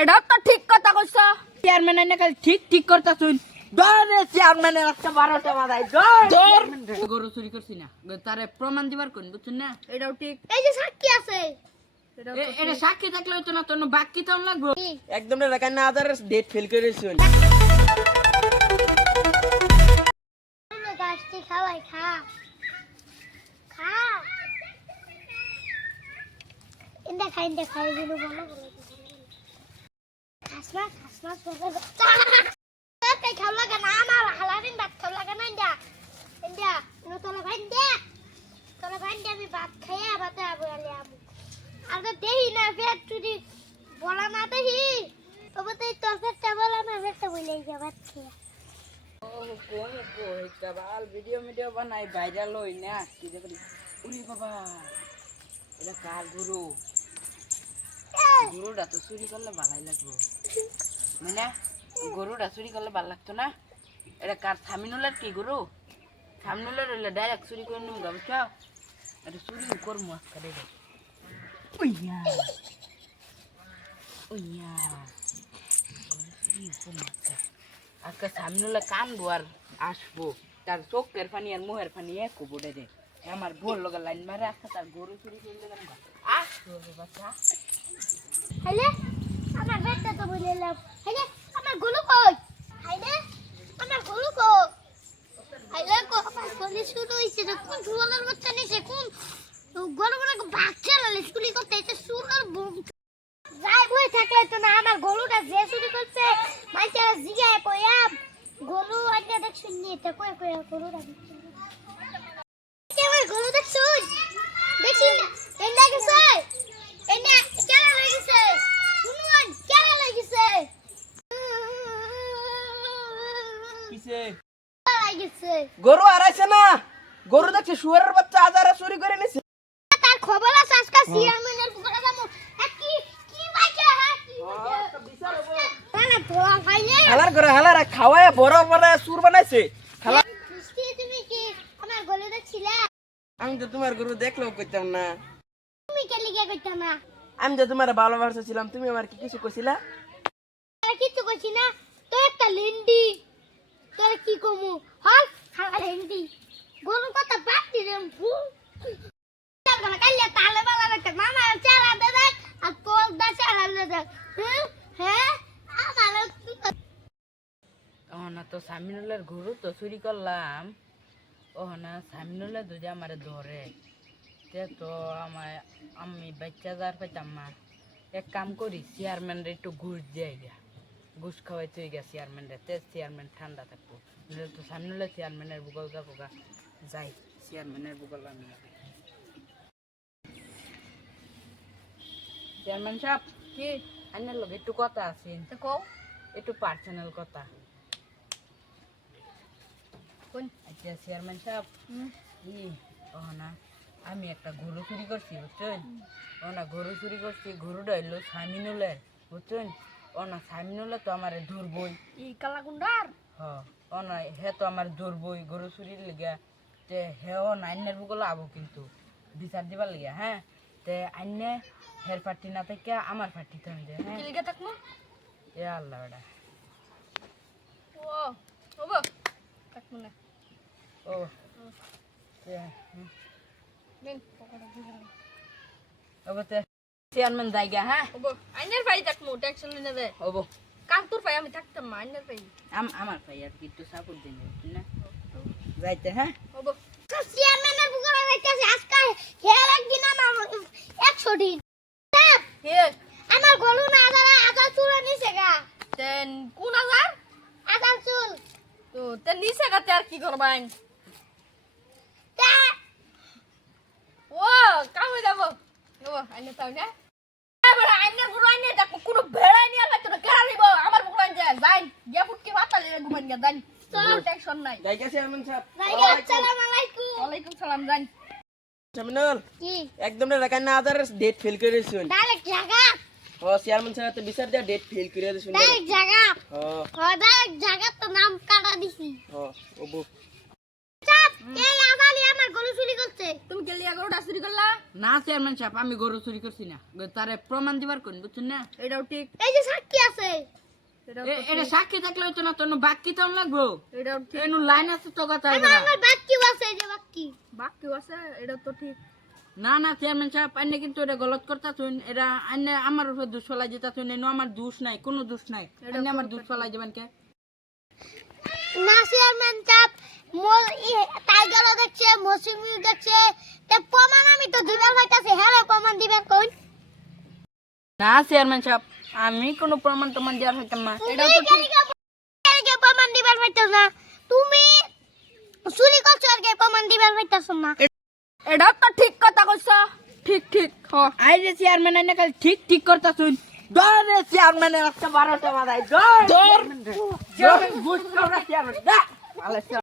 এটা তো ঠিক কথা কইছ চেয়ারম্যান এনে খালি ঠিক ঠিক করতা শুন ধরে চেয়ারম্যানের একটা 12টা মাথায় ধর গরু চুরি করছি না তারে প্রমাণ দিবার কোন বুঝছেন না এটাও ঠিক এই যে সাক্ষী আছে এটা সাক্ষী থাকলে হতো না তোর বাকি তো লাগবে একদম রে কান্না আদার ডেট ফেল করেছুন তুমি গাছটি খাওয়াই খা খা ইন্দা খাই দিলো বলো খাসমা বলে তাই খাও লাগা না আমার হালারিন ভাত খাও লাগা না ইন্দা নো তোলা ভাই আমি ভাত খাইয়া ভাতে আবলে আমু আর তো দেহি না পেট চুরি বলা না দেহি তবে তো তোর পেটটা বলা না পেটটা বলে যা ভাত খেয়ে কাবাল ভিডিও বানাই ভাইরাল হই না কি যে করি উরি বাবা এটা কার গরুটা তো চুরি করলে ভালোই লাগবে মানে গরুটা চুরি করলে ভালো লাগতো না এটা কার থামিনুলার কি গরু থামিনুলার হইলে ডাইরেক্ট চুরি করে নিম গামছা এটা চুরি করবো আজকে রে ওইয়া আজকে থামিনুলা কানবো আর আসবো তার চোখের পানি আর মুহের পানি এক বুড়ে দে আমার ভোর লগা লাইন মারে আজকে তার গরু চুরি করলে আসবো বাচ্চা হ্যালো আমার পেটটা তো বলে এলাম হ্যালো আমার গলু কই হ্যালো আমার গলু কই হ্যালো কো আমার গলি শুরু হইছে না কোন ঝুলার বাচ্চা নিছে কোন গরু গরু বাচ্চা লালে চুরি করতে এটা সুন্দর বুম যাই বই থাকলে তো না আমার গলুটা যে চুরি করছে মাইটা জিগায় পয়া গলু আইটা দেখ শুনি এটা কই গলুটা আমার গলু দেখ শুন দেখি না এই লাগছে এই না কেন লাগছে শুনুন কেন লাগছে কিসে লাগছে গরু আরাইছে না গরু দেখছে শুয়ারের বাচ্চা আজারা চুরি করে নিছে তার খবর আছে আজকে চেয়ারম্যানের পুকুরে যাবো কি কি বাইকে হ্যাঁ কি না তোরা ভাইলে হালার খাওয়ায় বড় বড় সুর বানাইছে খালা মিষ্টি তুমি কি আমার গলে দেখছিলে আমি তো তোমার গরু দেখলেও কইতাম না তুমি কে লিগে কইতা না আমি তো তোমার ভালোবাসছিলাম তুমি আমার কি কিছু কইছিলা আরে কিছু কইছি না তো একটা লেন্ডি তোর কি কমু হল খালা লেন্ডি গরু কথা বাতি রে ভুল তাহলে কাইলে তালে বালা রে মামা চালা দে দেখ আর তোর দা চালা দে দেখ হ্যাঁ আমার না তো সামিনুলের গরু তো চুরি করলাম না সামিনুলের যদি আমার ধরে তে তো আমি বাচ্চা যার পাইতাম না এক কাম করি চেয়ারম্যানরে একটু ঘুষ দিয়ে গা ঘুষ খাওয়াই তুই গা চেয়ারম্যানরে তে চেয়ারম্যান ঠান্ডা থাকবো তো সামিনুলের চেয়ারম্যানের বুকল যাবো গা যাই চেয়ারম্যানের বুকল আমি চেয়ারম্যান সাহেব কি আইনার লোক একটু কথা আছে কও একটু পার্সোনাল কথা কোন আচ্ছা চেয়ারম্যান সাহেব না আমি একটা গরু চুরি করছি বুঝছেন না গরু চুরি করছি গরুটা হইলো সামিনুলের বুঝছেন না সামিনুলে তো আমার ধরবই এই কালাগুন্ডার না হে তো আমার ধরবই গরু চুরির লিগা তে হেও নাইনের বুকলে আবো কিন্তু বিচার দিবার লিগা হ্যাঁ তে আইনে হের পার্টি না থেকে আমার পার্টি তো হয়ে যায় হ্যাঁ লিগে থাকমু এ আল্লাহ বেটা ও ওগো থাকমু না ও নেন পকড়া দিলাম ওবো তে চেয়ারম্যান জায়গা হ্যাঁ ওগো আইনের ভাই থাকমু ট্যাক্স লইনা দে ওবো কাকুর ভাই আমি থাকতাম না আইনের ভাই আমার ভাই আর কি একটু সাপোর্ট দিন না যাইতে হ্যাঁ ওগো চেয়ারম্যানের বুকরা যাইতাছে আজকে হের একদিন আমার 100 দিন হে আমার গলু না আজার চুল নিছে গা তেন কোন আজার আজার চুল তো তেন নিছে গাতে আর কি করবাইন তা ও কামে যাব ও আইনে তাও না এবার আইনে পুরো আইনে তা কোনো ভেড়াই নিয়ে লাগতো না কেন নিব আমার বুকলান যায় যাই গিয়া ফুটকি ভাতা লইয়া ঘুমান গিয়া দান চলো টেনশন নাই জায়গা চেয়ারম্যান সাহেব আসসালামু আলাইকুম ওয়ালাইকুম সালাম জান সামিনুল কি একদম রে কান্না আদার ডেট ফেল করেছুন ডাইরেক্ট জায়গা চেয়ারম্যান সাহেব তো বিচার দিয়া ডেট ফেল করে দিছুন ডাইরেক্ট জায়গা হ্যাঁ ডাইরেক্ট জায়গা তো নাম কাটা দিছি ওবো চাপ এই আদালি আমার গলু চুরি বলছে তুমি কে লিয়া গরুটা চুরি করলা? না চেয়ারম্যান সাহেব আমি গরু চুরি করছি না তারে প্রমাণ দিবার কোন বুঝছেন না এটাও ঠিক, এই যে সাক্ষী আছে এটাও এটা সাক্ষী থাকলে হইতো না তোর বাক্কি তো লাগবো এটাও ঠিক, এনু লাইন আছে তো কথা আমার আমার বাক্কি আছে এই যে বাক্কি বাকি আছে, এটাও তো ঠিক। না না চেয়ারম্যান সাহেব আইনে কিন্তু এটা গলত করতা তুই এটা আইনে আমার উপর দোষ ফলাই যেতা তুই এনু আমার দোষ নাই কোনো দোষ নাই আইনে আমার দোষ ফলাই যাবেন কে না চেয়ারম্যান সাহেব টাইগারও দেখছে মৌসুমিও দেখছে তে প্রমাণ আমি তো দিবার পাইতাছি হ্যাঁ প্রমাণ দিবার কই না চেয়ারম্যান সাহেব আমি কোনো প্রমাণ টমান দেওয়ার হইতাম না এটাও তো ঠিক প্রমাণ দিবার পাইতাছ না তুমি চুরি করছো আর কে প্রমাণ দিবার পাইতাছ না এটাও তো ঠিক কথা কইছ, ঠিক ঠিক হ। আই রে চেয়ারম্যান আইনে কাল ঠিক ঠিক করতা তুই দর রে চেয়ারম্যানের একটা 12টা বাজাই দর দর বুঝছো না চেয়ারম্যান